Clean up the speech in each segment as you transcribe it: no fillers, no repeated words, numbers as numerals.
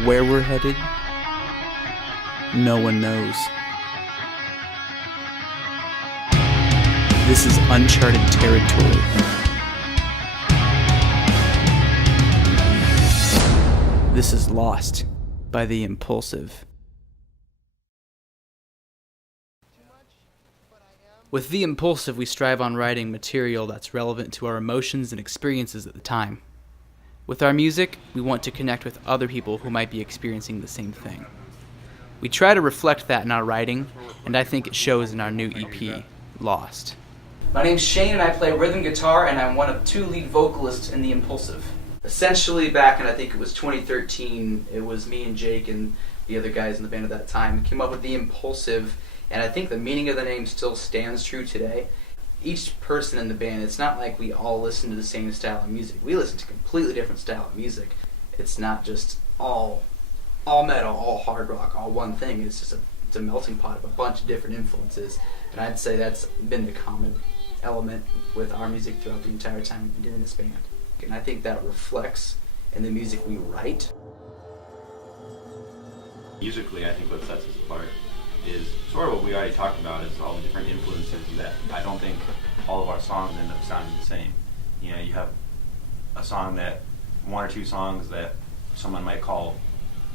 Where we're headed, no one knows. This is uncharted territory. This is Lost by the Impulsive. With The Impulsive, we strive on writing material that's relevant to our emotions and experiences at the time. With our music, we want to connect with other people who might be experiencing the same thing. We try to reflect that in our writing, and I think it shows in our new EP, Lost. My name's Shane, and I play rhythm guitar, and I'm one of two lead vocalists in The Impulsive. Essentially, back in, I think it was 2013, it was me and Jake and the other guys in the band at that time came up with The Impulsive, and I think the meaning of the name still stands true today. Each person in the band, it's not like we all listen to the same style of music. We listen to completely different style of music. It's not just all metal, all hard rock, all one thing. It's just it's a melting pot of a bunch of different influences, and I'd say that's been the common element with our music throughout the entire time we've been doing this band. And I think that reflects in the music we write. Musically, I think what sets us apart is sort of what we already talked about, is all the different influences that I don't think all of our songs end up sounding the same. You know, you have a song that, one or two songs that someone might call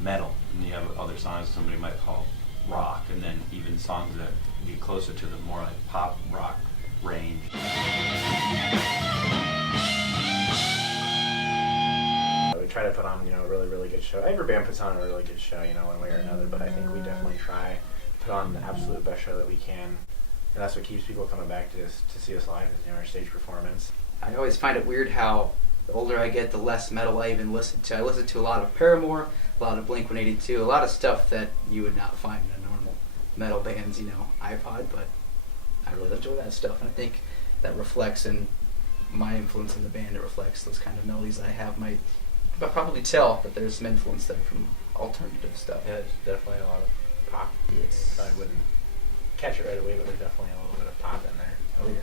metal, and you have other songs somebody might call rock, and then even songs that get closer to the more like pop rock range. We try to put on, a really, really good show. Every band puts on a really good show, one way or another, but I think we definitely try to put on the absolute best show that we can. And that's what keeps people coming back to see us live, is, our stage performance. I always find it weird how the older I get, the less metal I even listen to. I listen to a lot of Paramore, a lot of Blink-182, a lot of stuff that you would not find in a normal metal band's, iPod, but I really enjoy that stuff, and I think that reflects in my influence in the band. It reflects those kind of melodies I have. But probably tell that there's some influence there from alternative stuff. Yeah, there's definitely a lot of pop. Yes. Probably wouldn't catch it right away, but there's definitely a little bit of pop in there. Oh Yeah.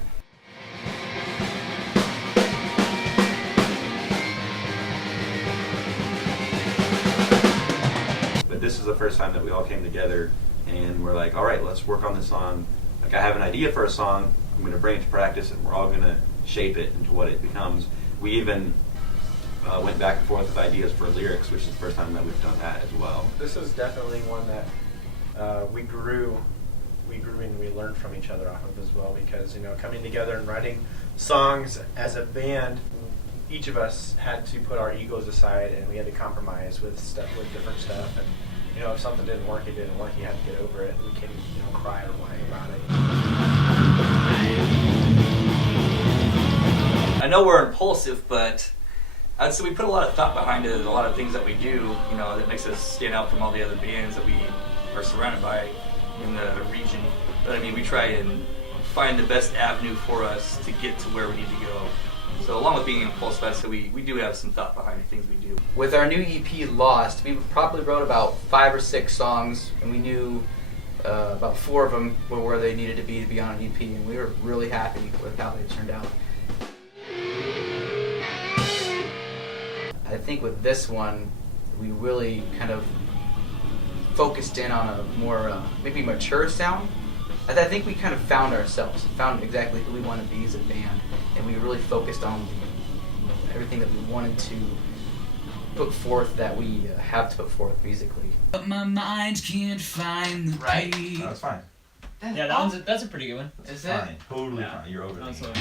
But this is the first time that we all came together and we're like, all right, let's work on this song. Like, I have an idea for a song, I'm going to bring it to practice, and we're all going to shape it into what it becomes. We even went back and forth with ideas for lyrics, which is the first time that we've done that as well. This is definitely one that we grew and we learned from each other off of as well, because coming together and writing songs as a band, each of us had to put our egos aside, and we had to compromise with different stuff. And if something didn't work, it didn't work. You had to get over it. We couldn't cry or whine about it. I know we're impulsive, but I'd say we put a lot of thought behind it, and a lot of things that we do, that makes us stand out from all the other bands that we are surrounded by in the region. But we try and find the best avenue for us to get to where we need to go. So along with being impulsive, I'd say we do have some thought behind the things we do. With our new EP, Lost, we probably wrote about 5 or 6 songs, and we knew about 4 of them were where they needed to be on an EP, and we were really happy with how they turned out. I think with this one, we really kind of focused in on a more maybe mature sound. I think we kind of found ourselves, found exactly who we want to be as a band, and we really focused on everything that we wanted to put forth, that we have to put forth musically. But my mind can't find the peace. No, that's fine. Yeah, that's a pretty good one. Is Fine, it? totally fine. You're over That's there.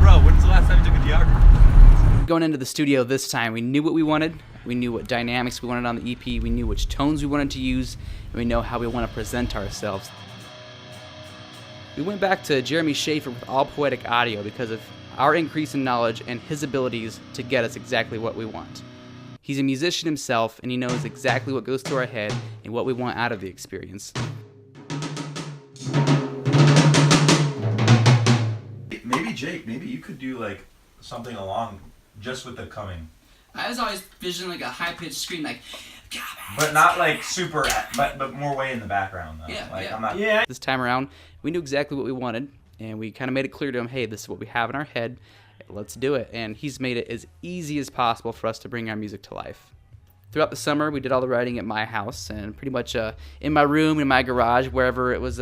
Bro, when's the last time you took a geography? Going into the studio this time, we knew what we wanted, we knew what dynamics we wanted on the EP, we knew which tones we wanted to use, and we know how we want to present ourselves. We went back to Jeremy Schaefer with All Poetic Audio because of our increase in knowledge and his abilities to get us exactly what we want. He's a musician himself, and he knows exactly what goes through our head and what we want out of the experience. Maybe Jake, maybe you could do like something along just with the coming. I was always visioning like a high-pitched scream, like, But not like super, but more way in the background though. Yeah, like yeah. I'm not. Yeah. This time around, we knew exactly what we wanted, and we kind of made it clear to him, hey, this is what we have in our head, let's do it. And he's made it as easy as possible for us to bring our music to life. Throughout the summer, we did all the writing at my house and pretty much in my room, in my garage, wherever it was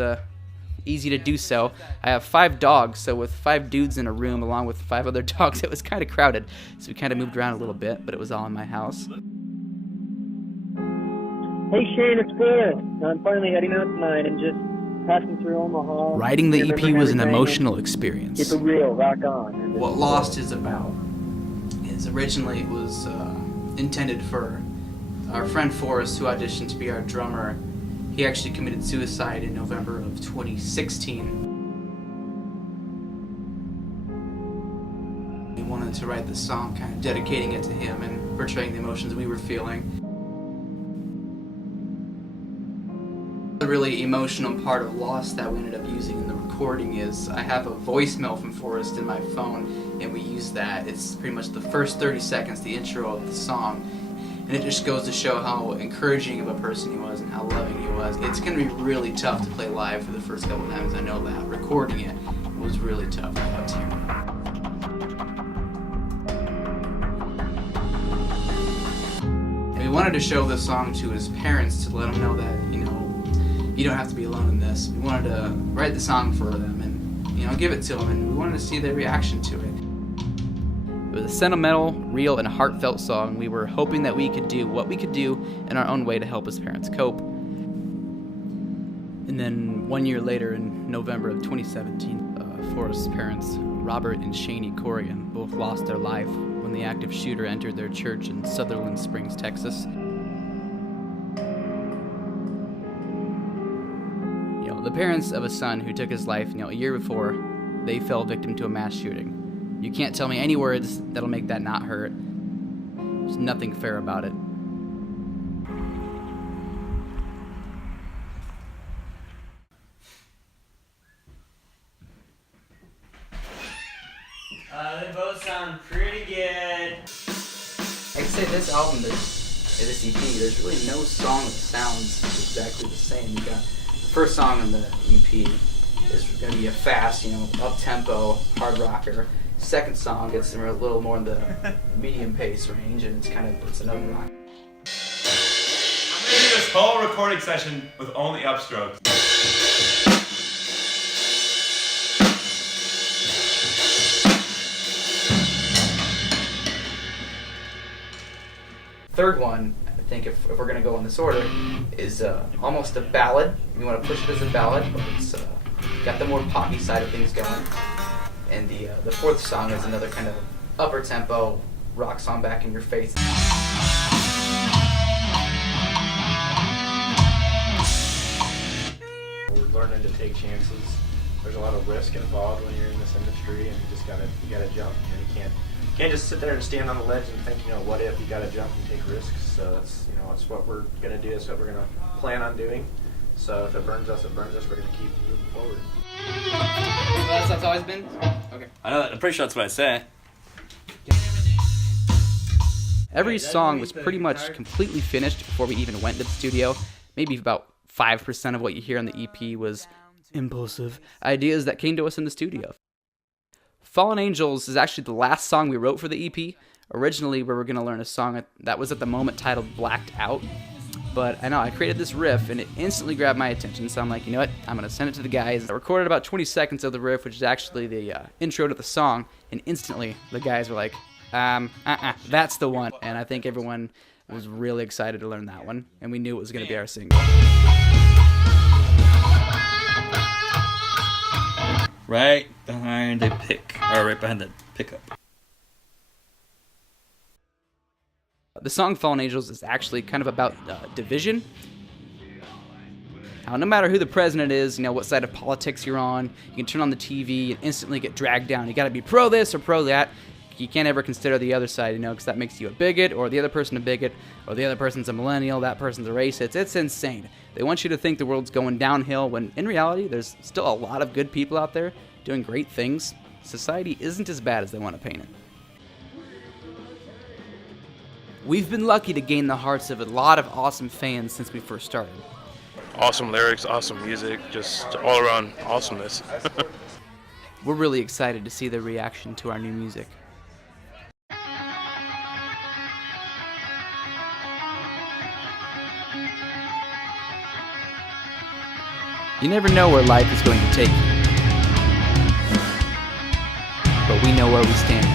easy to do so. I have 5 dogs, so with 5 dudes in a room along with 5 other dogs, it was kind of crowded. So we kind of moved around a little bit, but it was all in my house. Hey Shane, it's Chris. I'm finally heading out tonight and just passing through Omaha. Writing the EP was an Everything. emotional experience. Keep it real, rock on. What Lost is about is originally it was intended for our friend Forrest, who auditioned to be our drummer. He actually committed suicide in November of 2016. We wanted to write the song kind of dedicating it to him and portraying the emotions we were feeling. The really emotional part of Lost that we ended up using in the recording is I have a voicemail from Forrest in my phone, and we use that. It's pretty much the first 30 seconds, the intro of the song, and it just goes to show how encouraging of a person he was and how loving he was. It's going to be really tough to play live for the first couple times, I know that. Recording it was really tough. I loved hearing it. We wanted to show this song to his parents to let them know that, you don't have to be alone in this. We wanted to write the song for them and, give it to them, and we wanted to see their reaction to it. It was a sentimental, real, and heartfelt song. We were hoping that we could do what we could do in our own way to help his parents cope. And then 1 year later, in November of 2017, Forrest's parents, Robert and Shani Corrigan, both lost their life when the active shooter entered their church in Sutherland Springs, Texas. The parents of a son who took his life, a year before, they fell victim to a mass shooting. You can't tell me any words that'll make that not hurt. There's nothing fair about it. They both sound pretty good. I'd say this album, this EP, there's really no song that sounds exactly the same. You got first song on the EP is going to be a fast, up-tempo hard rocker. Second song gets a little more in the medium pace range, and it's another rock. I'm going to do this whole recording session with only upstrokes. Third one, I think if we're going to go in this order, is almost a ballad. We want to push it as a ballad, but it's got the more poppy side of things going. And the fourth song is another kind of upper tempo rock song back in your face. We're learning to take chances. There's a lot of risk involved when you're in this industry, and you gotta jump. You can't just sit there and stand on the ledge and think, what if? You gotta jump and take risks. So that's that's what we're gonna do. That's what we're gonna plan on doing. So if it burns us, it burns us. We're gonna keep moving forward. That's always been? Okay. I know. I'm pretty sure that's what I say. Every song was pretty much completely finished before we even went to the studio. Maybe about 5% of what you hear on the EP was impulsive ideas that came to us in the studio. Fallen Angels is actually the last song we wrote for the EP. Originally, we were going to learn a song that was at the moment titled Blacked Out. But I created this riff, and it instantly grabbed my attention. So I'm like, you know what? I'm going to send it to the guys. I recorded about 20 seconds of the riff, which is actually the intro to the song. And instantly, the guys were like, that's the one. And I think everyone was really excited to learn that one. And we knew it was going to be our single. Right behind the pickup. The song Fallen Angels is actually kind of about division. Now, no matter who the president is, what side of politics you're on, you can turn on the TV and instantly get dragged down. You got to be pro this or pro that. You can't ever consider the other side, because that makes you a bigot, or the other person a bigot, or the other person's a millennial, that person's a racist. It's insane. They want you to think the world's going downhill when, in reality, there's still a lot of good people out there doing great things. Society isn't as bad as they want to paint it. We've been lucky to gain the hearts of a lot of awesome fans since we first started. Awesome lyrics, awesome music, just all around awesomeness. We're really excited to see their reaction to our new music. You never know where life is going to take you, but we know where we stand.